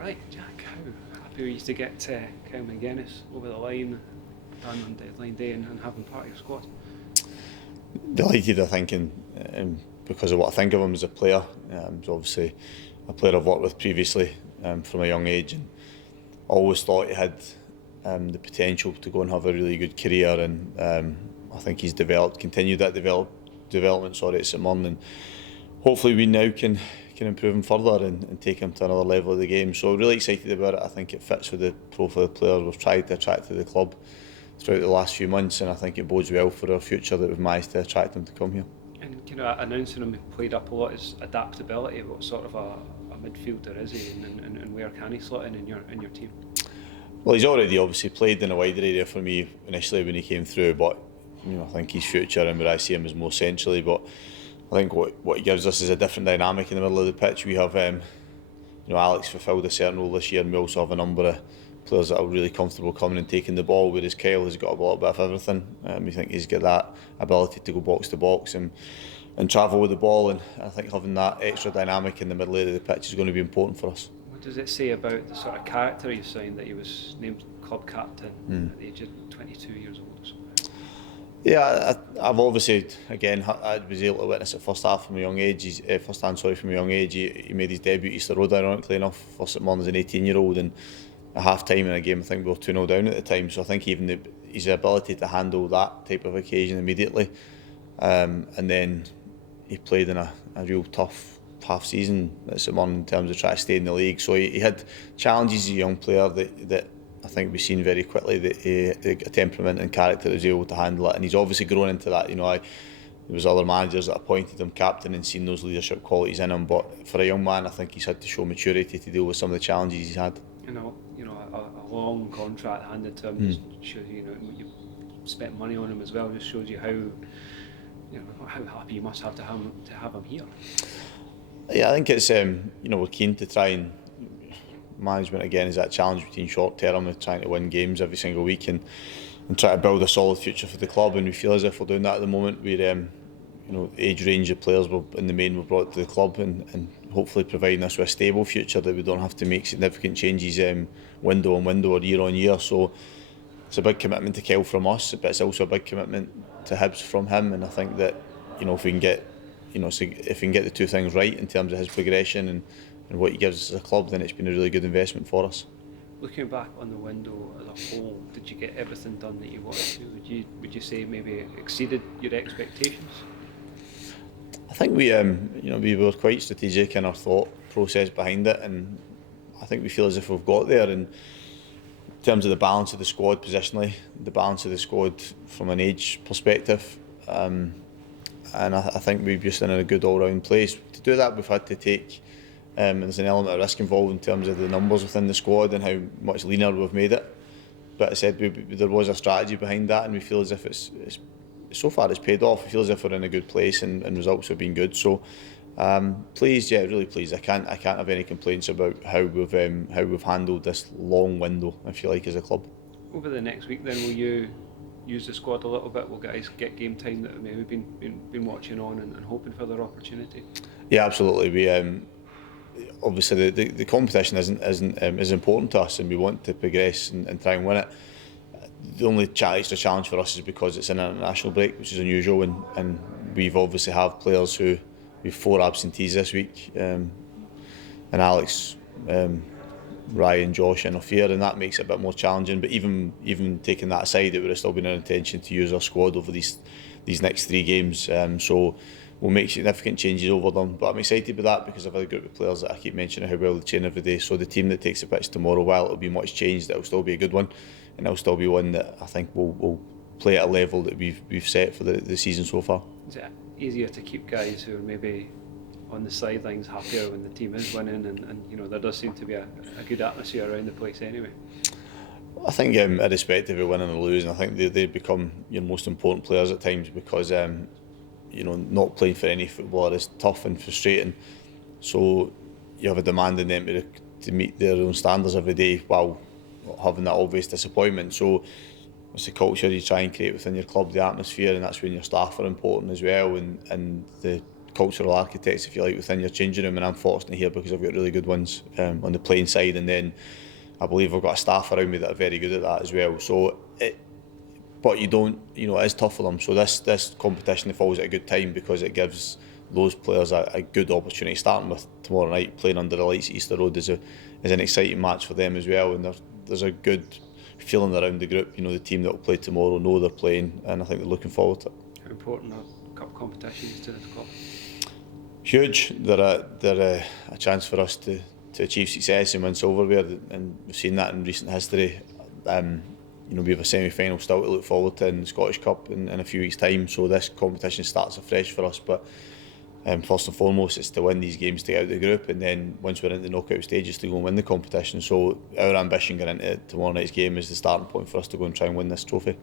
Right, Jack, how happy were you to get Kyle McGuinness over the line, done on deadline day, and have him part of your squad? Delighted, I think, because of what I think of him as a player. He's obviously a player I've worked with previously from a young age, and always thought he had the potential to go and have a really good career, and I think he's continued that development at St Mirren, and hopefully we now can improve him further and take him to another level of the game. So really excited about it. I think it fits with the profile of the player we've tried to attract to the club throughout the last few months, and I think it bodes well for our future that we've managed to attract him to come here. And announcing him played up a lot is adaptability. What sort of a midfielder is he, and where can he slot in your team? Well, he's already obviously played in a wider area for me initially when he came through, but I think his future and where I see him is more centrally. But I think what he gives us is a different dynamic in the middle of the pitch. We have, Alex fulfilled a certain role this year, and we also have a number of players that are really comfortable coming and taking the ball, whereas Kyle has got a little bit of everything. We think he's got that ability to go box to box and travel with the ball, and I think having that extra dynamic in the middle area of the pitch is going to be important for us. What does it say about the sort of character he's signed, that he was named club captain at the age of 22 years old or something? Yeah, I've obviously, again, I was able to witness it first hand from a young age. He made his debut at Easter Road, ironically enough, for St Mirren as an 18-year-old, and at half time in a game, I think we were 2-0 down at the time. So I think even his ability to handle that type of occasion immediately, and then he played in a real tough half season at St Mirren in terms of trying to stay in the league. So he had challenges as a young player that I think we've seen very quickly, that he had a temperament and character that was able to handle it, and he's obviously grown into that. There was other managers that appointed him captain and seen those leadership qualities in him, but for a young man, I think he's had to show maturity to deal with some of the challenges he's had. A long contract handed to him just shows you spent money on him as well. Just shows you how happy you must have to have him here. Yeah, I think it's we're keen to try, and management again is that challenge between short term and trying to win games every single week and try to build a solid future for the club, and we feel as if we're doing that at the moment. We're the age range of players in the main were brought to the club, and hopefully providing us with a stable future that we don't have to make significant changes window on window or year on year. So it's a big commitment to Kyle from us, but it's also a big commitment to Hibs from him, and I think that if we can get the two things right in terms of his progression and what he gives us as a club, then it's been a really good investment for us. Looking back on the window as a whole, did you get everything done that you wanted to? Would you say maybe it exceeded your expectations? I think we were quite strategic in our thought process behind it, and I think we feel as if we've got there. And in terms of the balance of the squad positionally, the balance of the squad from an age perspective, and I think we've just in a good all-round place. To do that, we've had to take. There's an element of risk involved in terms of the numbers within the squad and how much leaner we've made it. But I said there was a strategy behind that, and we feel as if it's so far it's paid off. We feel as if we're in a good place, and results have been good. So pleased, really pleased. I can't have any complaints about how we've handled this long window, if you like, as a club. Over the next week, then, will you use the squad a little bit? Will guys get game time that maybe been watching on and hoping for their opportunity? Yeah, absolutely. We obviously the competition is important to us, and we want to progress and try and win it. The only extra challenge for us is because it's an international break, which is unusual, and we've obviously have players who we've 4 absentees this week, and Alex, Ryan, Josh interfere, and that makes it a bit more challenging. But even taking that aside, it would have still been our intention to use our squad over these next 3 games. So we'll make significant changes over them. But I'm excited with that because I've had a group of players that I keep mentioning how well they train every day. So the team that takes the pitch tomorrow, while it'll be much changed, it'll still be a good one, and it'll still be one that I think will play at a level that we've set for the season so far. Is it easier to keep guys who are maybe on the sidelines happier when the team is winning, and there does seem to be a good atmosphere around the place anyway? I think irrespective of winning or losing, I think they become your most important players at times, because not playing for any footballer is tough and frustrating. So you have a demand on them to meet their own standards every day while having that obvious disappointment. So it's the culture you try and create within your club, the atmosphere, and that's when your staff are important as well, and the cultural architects, if you like, within your changing room, and I'm fortunate here because I've got really good ones on the playing side, and then I believe I've got a staff around me that are very good at that as well. So but you don't, you know, it is tough for them. So this competition falls at a good time because it gives those players a good opportunity. Starting with tomorrow night, playing under the lights at Easter Road is an exciting match for them as well, and there's a good feeling around the group. You know, the team that will play tomorrow know they're playing, and I think they're looking forward to it. How important are cup competitions to this club? Huge. They're a chance for us to achieve success and win silverware, and we've seen that in recent history. You know, we have a semi-final still to look forward to in the Scottish Cup in a few weeks' time, so this competition starts afresh for us. But first and foremost, it's to win these games to get out of the group, and then once we're into the knockout stages, to go and win the competition. So our ambition going into tomorrow night's game is the starting point for us to go and try and win this trophy.